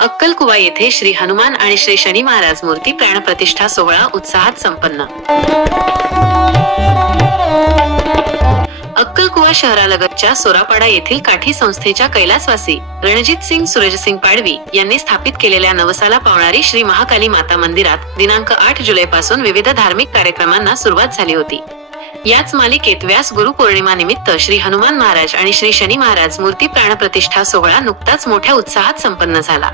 अक्कलकुवा येथे श्री हनुमान आणि श्री शनी महाराज मूर्ती प्राणप्रतिष्ठा सोहळा उत्साहात संपन्न. अक्कलकुवा शहरालगतच्या सोरापाडा येथील काठी संस्थेच्या कैलासवासी रणजित सिंग सूरजसिंग पाडवी यांनी स्थापित केलेल्या नवसाला पावणारी श्री महाकाली माता मंदिरात दिनांक आठ जुलै पासून विविध धार्मिक कार्यक्रमांना सुरुवात झाली होती. याच मालिकेत व्यास गुरु पौर्णिमा निमित्त श्री हनुमान महाराज आणि श्री शनी महाराज मूर्ती प्राणप्रतिष्ठा सोहळा नुकताच मोठ्या उत्साहात संपन्न झाला.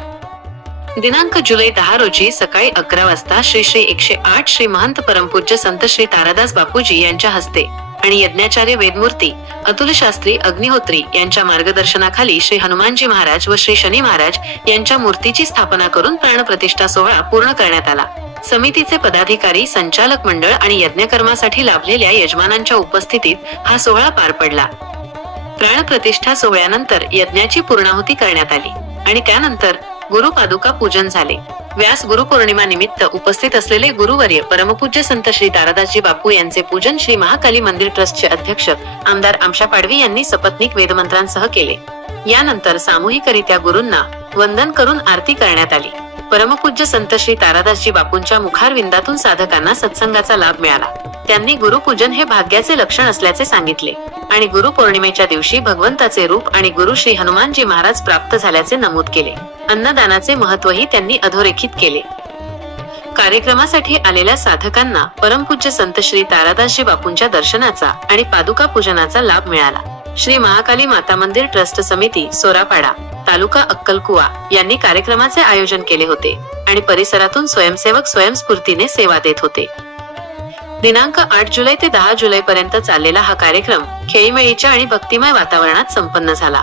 दिनांक जुलै दहा रोजी सकाळी अकरा वाजता श्री श्री एकशे आठ श्री महंत परमपूज्य संत श्री तारादास बापूजी यांच्या हस्ते आणि यज्ञाचार्य वेदमूर्ती अतुल शास्त्री अग्निहोत्री यांच्या मार्गदर्शनाखाली श्री हनुमानजी महाराज व श्री शनी महाराज यांच्या मूर्तीची स्थापना करून प्राणप्रतिष्ठा सोहळा पूर्ण करण्यात आला. समितीचे पदाधिकारी संचालक मंडळ आणि यज्ञकर्मासाठी लाभलेल्या यजमानांच्या उपस्थितीत हा सोहळा पार पडला. प्राणप्रतिष्ठा सोहळ्यानंतर यज्ञाची पूर्णाहुती करण्यात आली आणि त्यानंतर गुरु पादुका पूजन झाले. व्यास गुरुपौर्णिमा निमित्त उपस्थित असलेले गुरुवर्य परमपूज्य संत श्री तारादासजी बापू यांचे पूजन श्री महाकाली मंदिर ट्रस्टचे अध्यक्ष आमदार आमशा पाडवी यांनी सपत्निक वेदमंत्रांसह केले. यानंतर सामूहिकरित्या गुरूंना वंदन करून आरती करण्यात आली. परमपूज्य संत श्री तारादासजी बापूंच्या मुखारविंदातून साधकांना सत्संगाचा लाभ मिळाला. त्यांनी गुरुपूजन हे भाग्याचे लक्षण असल्याचे सांगितले. आणि गुरुपौर्णिमेच्या दिवशी भगवंताचे रूप आणि गुरु श्री हनुमानजी महाराज प्राप्त झाल्याचे नमूद केले. अन्नदानाचे महत्वही त्यांनी अधोरेखित केले. कार्यक्रमासाठी आलेल्या साधकांना परमपूज्य संत श्री तारादासजी बापूंच्या दर्शनाचा आणि पादुका पूजनाचा लाभ मिळाला. श्री महाकाली माता मंदिर ट्रस्ट समिती सोरापाडा तालुका अक्कलकुवा यांनी कार्यक्रमाचे आयोजन केले होते आणि परिसरातून स्वयंसेवक स्वयंस्फूर्तीने सेवा देत होते. दिनांक आठ जुलै ते दहा जुलै पर्यंत चाललेला हा कार्यक्रम खेळीमेळीच्या आणि भक्तिमय वातावरणात संपन्न झाला.